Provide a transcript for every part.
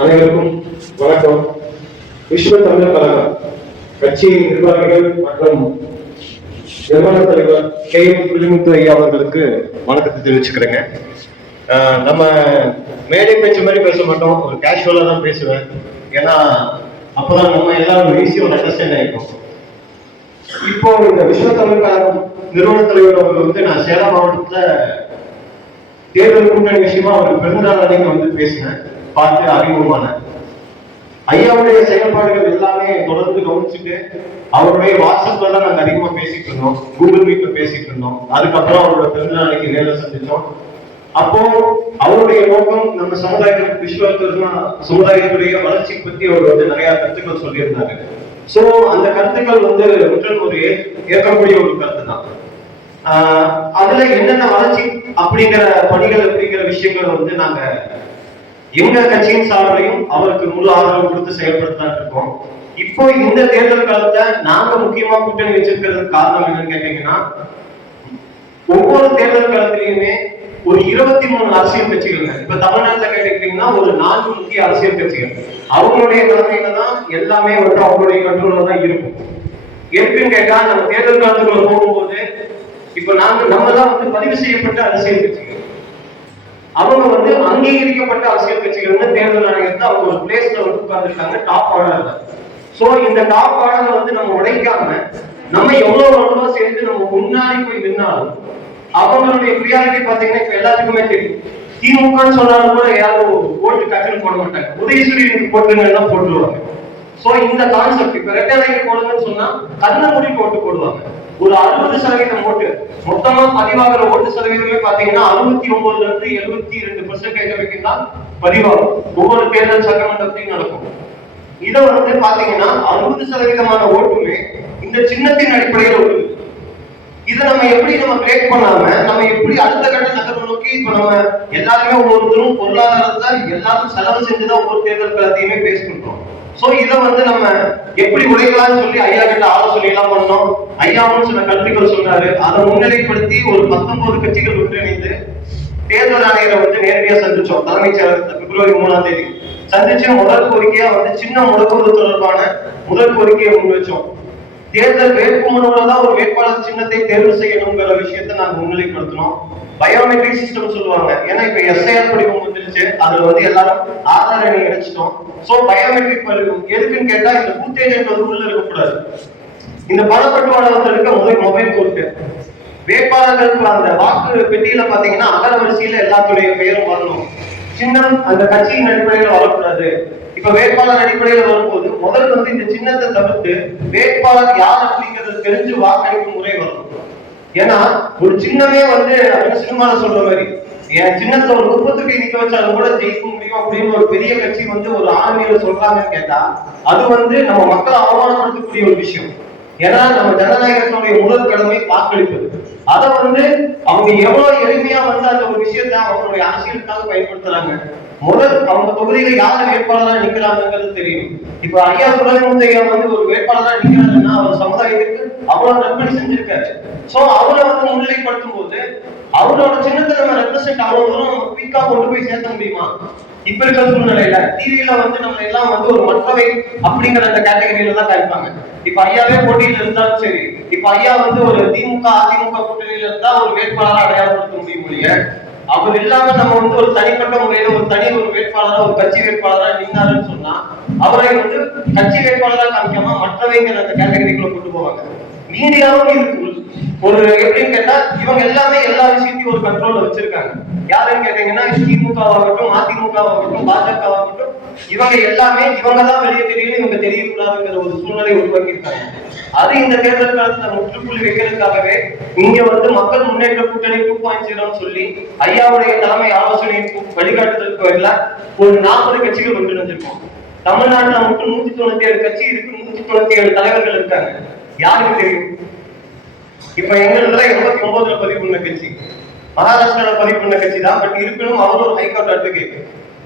அனைவருக்கும் வணக்கம். விஸ்வ தமிழ் கழகம் கட்சியின் நிர்வாகிகள் மற்றும் நிறுவன தலைவர் KM புலிமுத்து ஐயா அவர்களுக்கு வணக்கத்தை தெரிவிச்சுக்கிறேங்க. நம்ம மேடை பேச்சு மாதிரி பேச மாட்டோம், ஒரு கேஷுவலா தான் பேசுவேன். ஏன்னா அப்பதான் நம்ம எல்லாரும் ஈஸியா ஒரு அண்டர்ஸ்டாண்ட் ஆயிருக்கும். இப்போ இந்த விஸ்வ தமிழ் கழகம் நிறுவன தலைவர் அவர்கள் வந்து நான் சேலம் மாவட்டத்துல தேர்தல் கூட்டணி விஷயமா ஒரு பிறந்தநாள் அன்னைக்கு வந்து பேசினேன், பார்த்து அறிமுகமான ஐயாவுடைய செயல்பாடுகள் எல்லாமே தொடர்ந்து கவனிச்சுட்டு அவருடைய வாட்ஸ்அப்ல தான் நாங்க அதிகமா பேசிட்டு இருந்தோம், கூகுள் மீட்ல பேசிட்டு இருந்தோம். அதுக்கப்புறம் அவரோட பிறந்தநாள் அன்னைக்கு நேரில் சந்திச்சோம். அப்போ அவருடைய நோக்கம் நம்ம சமுதாயத்துக்கு சமுதாயத்துடைய வளர்ச்சி பத்தி அவர் வந்து நிறைய கருத்துக்கள் சொல்லியிருந்தாரு. சோ அந்த கருத்துக்கள் வந்து ஒரு ஏற்கக்கூடிய ஒரு கருத்து தான். அதுல என்னென்ன வளர்ச்சி அப்படிங்கிற பணிகள் அப்படிங்கிற விஷயங்கள் வந்து நாங்க எங்க கட்சியின் சார்பையும் அவருக்கு முழு ஆதரவு கொடுத்து செயல்படுத்தான் இருக்கோம். இப்போ இந்த தேர்தல் காலத்துல நாங்க முக்கியமா கூட்டணி வச்சிருக்கிறதுக்கு காரணம் என்னன்னு கேட்டீங்கன்னா, ஒவ்வொரு தேர்தல் காலத்திலயுமே ஒரு 23 அரசியல் கட்சிகள், இப்ப தமிழ்நாட்டுல கேட்டீங்கன்னா ஒரு 4 முக்கிய அரசியல் கட்சிகள், அவங்களுடைய தலைமையில தான் எல்லாமே வந்து அவங்களுடைய கண்ட்ரோல்ல தான் இருக்கும். எதுக்குன்னு கேட்டா, நம்ம தேர்தல் காலத்துக்குள்ள போகும்போது இப்ப நம்ம தான் வந்து பதிவு செய்யப்பட்ட அரசியல் கட்சிகள், அவங்க வந்து அங்கீகரிக்கப்பட்ட அரசியல் கட்சிகள் தேர்தல் ஆணையத்தை அவங்க ஒரு பிளேஸ்ல வந்து உட்கார்ந்துருக்காங்க, டாப் ஆர்டர்ல. சோ இந்த டாப் ஆர்டரை வந்து நம்ம உடைக்காம நம்ம எவ்வளவு சேர்ந்து நம்ம முன்னாடி போய் நின்னாலும் அவங்களுடைய ப்ரியாரிட்டி பாத்தீங்கன்னா இப்ப எல்லாத்துக்குமே தெரியும். திமுகன்னு சொன்னாலும் கூட யாரும் ஓட்டு டக்குன்னு போட மாட்டாங்க, உதயசூரியனுக்கு போட்டுன்னு போட்டுருவாங்க. சோ இந்த கான்செப்ட் இப்ப ரெட்டலைக்கு போடுங்கன்னு சொன்னா கண்ண மூடிக்கு ஓட்டு போடுவாங்க. ஒரு 60% ஓட்டு, மொத்தமா பதிவாகிற ஓட்டு சதவீதமே பாத்தீங்கன்னா 69% இருந்து 72% வரைக்கும் தான் பதிவாகும். ஒவ்வொரு தேர்தல் சட்டமன்றத்தையும் நடக்கும். இதை வந்து பாத்தீங்கன்னா 60% ஓட்டுமே இந்த சின்னத்தின் அடிப்படையில் வருது. இதை நம்ம எப்படி பிரேக் பண்ணாம நம்ம எப்படி அடுத்த கட்ட நகர்வு நோக்கி இப்ப நம்ம எல்லாருமே ஒவ்வொருத்தரும் பொருளாதாரத்துல எல்லாரும் செலவு செஞ்சுதான் ஒவ்வொரு தேர்தல் காலத்தையுமே பேஸ் பண்றோம். சோ இதை வந்து நம்ம எப்படி உடைக்கலாம்னு சொல்லி ஐயா கிட்ட ஆலோசனை எல்லாம் பண்ணோம். ஐயாவும் சில கருத்துக்கள் சொன்னாரு. அதை முன்னிலைப்படுத்தி ஒரு 19 கட்சிகள் ஒன்றிணைந்து தேர்தல் ஆணையரை வந்து நேரடியா சந்திச்சோம். தலைமைச் செயலர் பிப்ரவரி 3ஆம் தேதி சந்திச்சு முதல் கோரிக்கையா வந்து சின்ன முடக்குவது தொடர்பான முதல் கோரிக்கையை முன் வச்சோம். தேர்தல் வேட்புமனுல தான் ஒரு வேட்பாளர் சின்னத்தை தேர்வு செய்யணுங்கிற விஷயத்தை நாங்க முன்னிலைப்படுத்தினோம். பயோமெட்ரிக் சிஸ்டம் சொல்லுவாங்க, ஏன்னா இப்ப SIR படிவம் வந்துருச்சு, அதுல வந்து எல்லாரும் ஆதார் எண்ணை இணைச்சிட்டோம். சோ பயோமெட்ரிக் படிவம் எதுக்குன்னு கேட்டா, இந்த பூத் ஏஜென்ட் வந்து உள்ள இருக்கக்கூடாது. இந்த பணப்பட்டுவாளர்கள் இருக்க மொபைல் கொடுத்து வேட்பாளர்களுக்கு அந்த வாக்கு பெட்டியில பாத்தீங்கன்னா அகர வரிசையில எல்லாத்துடைய பெயரும் வரணும். சின்னம் அந்த கட்சியின் அடிப்படையில வரக்கூடாது. இப்ப வேட்பாளர் அடிப்படையில வரும்போது முதல்ல வந்து இந்த சின்னத்தை தவிர்த்து வேட்பாளர் யார் அப்படிங்கிறது தெரிஞ்சு வாக்களிப்பு முறை வரணும். ஏன்னா ஒரு சின்னமே வந்து சினிமால சொல்ற மாதிரி என் சின்னத்தை ஒரு குடும்பத்துக்கு நிக்க வச்சாலும் கூட ஜெயிக்க முடியும் அப்படின்னு ஒரு பெரிய கட்சி வந்து ஒரு ஆளுமையில சொல்றாங்கன்னு கேட்டா, அது வந்து நம்ம மக்களை அவமானப்படுத்தக்கூடிய ஒரு விஷயம். ஏன்னா நம்ம ஜனநாயகத்தினுடைய முதல் கடமை வாக்களிப்பது. அதை வந்து அவங்க எவ்வளவு எளிமையா வந்து அந்த ஒரு விஷயத்த அவங்களுடைய அரசியலுக்காக பயன்படுத்துறாங்க. முதல் அவங்க தொகுதியில யாரு வேட்பாளரா நிக்கிறாங்கிறது தெரியும். இப்ப ஐயா சுரேந்திரன் வந்து ஒரு வேட்பாளரா நிக்கிறாருன்னா அவர் சமுதாயத்துக்கு அவ்வளவு நற்பணி செஞ்சிருக்காரு. சோ அவரை வந்து முன்னிலைப்படுத்தும் போது அவரோட சின்னத்தை நம்ம ரெப்ரசென்ட் அவ்வளவு தூரம் நம்ம குயிக்கா கொண்டு போய் சேர்த்த முடியுமா? இப்ப இருக்கிற சூழ்நிலையில டிவியில வந்து நம்ம எல்லாம் வந்து ஒரு மற்றவை அப்படிங்கிற அந்த கேட்டகரியில தான் காய்ப்பாங்க. இப்ப ஐயாவே போட்டியில இருந்தாலும் சரி, இப்ப ஐயா வந்து ஒரு திமுக அதிமுக கூட்டணியில இருந்தா ஒரு வேட்பாளராக அடையாளப்படுத்த முடியும் இல்லையா? அவர் இல்லாம நம்ம வந்து ஒரு தனிப்பட்ட முறையில ஒரு வேட்பாளரா ஒரு கட்சி வேட்பாளரா நின்னாருன்னு சொன்னா அவரை வந்து கட்சி வேட்பாளரா காமிக்காம மற்றவைங்கிற அந்த கேட்டகரிக்குள்ள கொண்டு போவாங்க. மீடியாவும் இருக்கு ஒரு எப்படின்னு கேட்டா, இவங்க எல்லாமே எல்லா விஷயத்தையும் ஒரு கண்ட்ரோல்ல வச்சிருக்காங்க. யாருன்னு கேட்டீங்கன்னா திமுகவாகட்டும் அதிமுகவாகட்டும் பாஜகவாகட்டும் இவங்க எல்லாமே இவங்கதான் வெளியே தெரியல, இவங்க தெரியக்கூடாதுங்கிற ஒரு சூழ்நிலை உருவாக்கி இருக்காங்க. அது இந்த தேர்தல் காலத்துல முற்றுப்புள்ளி வைக்கிறதுக்காகவே இங்க வந்து மக்கள் முன்னேற்ற கூட்டணி 2.0 சொல்லி ஐயாவுடைய தலைமை ஆலோசனை வழிகாட்டுதலுக்கு வரல ஒரு 40 கட்சிகள் ஒன்றிணைஞ்சிருக்கோம். தமிழ்நாட்டுல மட்டும் 197 கட்சி இருக்கு, 197 தலைவர்கள் இருக்காங்க. யாருக்கு தெரியும்? இப்ப எங்களுக்கு 89 பதிவு பண்ண கட்சி, மகாராஷ்டிரால பதிவு பண்ண கட்சி தான். பட் இருப்பினும் அவர் ஒரு ஹைகோர்ட் அட்வொகேட்.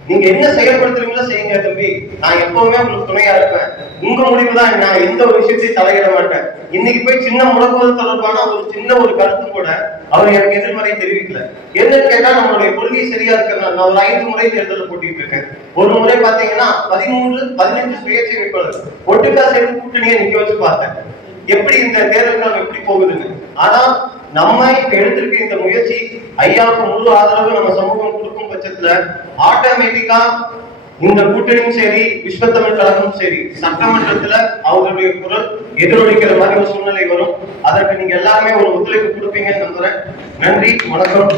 நீங்க என்ன செயல்படுத்துறீங்களோ செய்யுங்க தம்பி, நான் எப்பவுமே உங்களுக்கு துணையா இருப்பேன். உங்க முடிவு தான், நான் எந்த ஒரு விஷயத்தையும் தலையிட மாட்டேன். இன்னைக்கு போய் சின்ன முடக்குவது தொடர்பான ஒரு சின்ன ஒரு கருத்து கூட அவர் எனக்கு எதிர்மறை தெரிவிக்கல. என்னன்னு கேட்டா நம்மளுடைய கொள்கை சரியா இருக்கிறனால. நான் ஒரு 5 முறை தேர்தலில் போட்டிட்டு இருக்கேன். ஒரு முறை பாத்தீங்கன்னா 13-15 சுயேட்சை வேட்பாளர் ஒட்டுக்கா சேர்ந்து கூட்டணியை நிக்க வச்சு பார்த்தேன். எப்படி இந்த தேர்தல் எப்படி போகுதுன்னு. ஆனா நம்ம இப்ப எடுத்திருக்க இந்த முயற்சி ஐயாவுக்கு முழு ஆதரவு நம்ம சமூகம் கொடுக்கும் பட்சத்துல ஆட்டோமேட்டிக்கா இந்த கூட்டணியும் சரி, விஸ்வத்தமிழ் கழகமும் சரி, சட்டமன்றத்துல அவர்களுடைய குரல் எதிரொலிக்கிற மாதிரி ஒரு சூழ்நிலை வரும். அதற்கு நீங்க எல்லாருமே ஒரு ஒத்துழைப்பு கொடுப்பீங்கன்னு நம்புறேன். நன்றி, வணக்கம்.